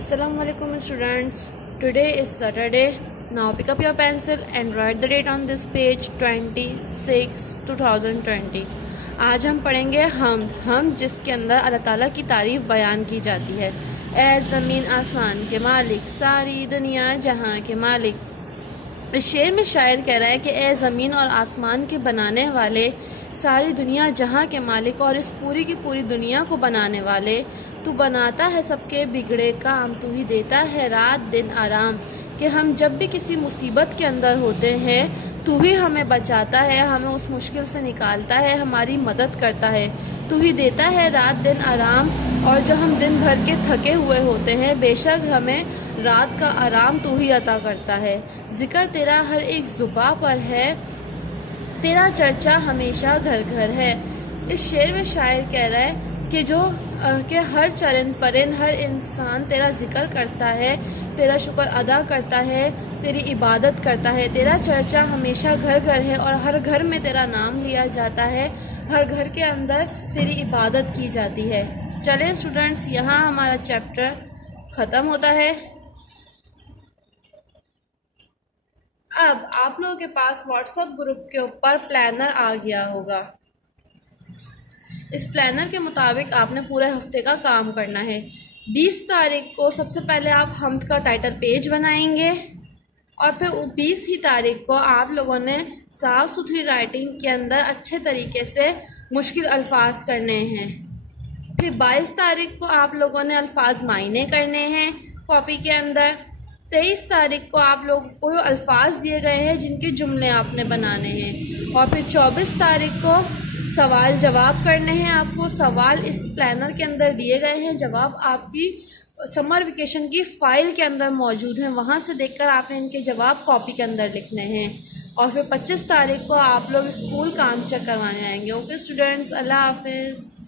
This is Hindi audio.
Assalamualaikum students. Today is Saturday. Now pick up your pencil and write the date on this page 26/2020. आज हम पढ़ेंगे हमद जिसके अंदर अल्लाह ताला की तारीफ़ बयान की जाती है। ए ज़मीन आसमान के मालिक, सारी दुनिया जहाँ के मालिक। इस शेर में शायर कह रहा है कि ए ज़मीन और आसमान के बनाने वाले, सारी दुनिया जहाँ के मालिक और इस पूरी की पूरी दुनिया को बनाने वाले, तू बनाता है सबके बिगड़े काम, तू ही देता है रात दिन आराम। कि हम जब भी किसी मुसीबत के अंदर होते हैं, तू ही हमें बचाता है, हमें उस मुश्किल से निकालता है, हमारी मदद करता है। तू ही देता है रात दिन आराम। और जब हम दिन भर के थके हुए होते हैं, बेशक हमें रात का आराम तू ही अता करता है। ज़िक्र तेरा हर एक ज़ुबां पर है, तेरा चर्चा हमेशा घर घर है। इस शेर में शायर कह रहा है कि हर चरिंद परिंद, हर इंसान तेरा जिक्र करता है, तेरा शुक्र अदा करता है, तेरी इबादत करता है। तेरा चर्चा हमेशा घर घर है और हर घर में तेरा नाम लिया जाता है, हर घर के अंदर तेरी इबादत की जाती है। चलें स्टूडेंट्स, यहाँ हमारा चैप्टर ख़त्म होता है। अब आप लोगों के पास व्हाट्सएप ग्रुप के ऊपर प्लानर आ गया होगा। इस प्लानर के मुताबिक आपने पूरे हफ्ते का काम करना है। 20 तारीख को सबसे पहले आप हमद का टाइटल पेज बनाएंगे और फिर 20 ही तारीख को आप लोगों ने साफ़ सुथरी राइटिंग के अंदर अच्छे तरीके से मुश्किल अल्फाज करने हैं। फिर 22 तारीख को आप लोगों ने अल्फाज मायने करने हैं कॉपी के अंदर। 23 तारीख को आप लोगों को अल्फाज दिए गए हैं जिनके जुमले आपने बनाने हैं। और फिर 24 तारीख को सवाल जवाब करने हैं आपको। सवाल इस प्लानर के अंदर दिए गए हैं, जवाब आपकी समर वेकेशन की फ़ाइल के अंदर मौजूद हैं, वहाँ से देखकर आपने इनके जवाब कॉपी के अंदर लिखने हैं। और फिर 25 तारीख को आप लोग स्कूल काम चेक करवाने आएंगे। ओके स्टूडेंट्स, अल्लाह हाफिज़।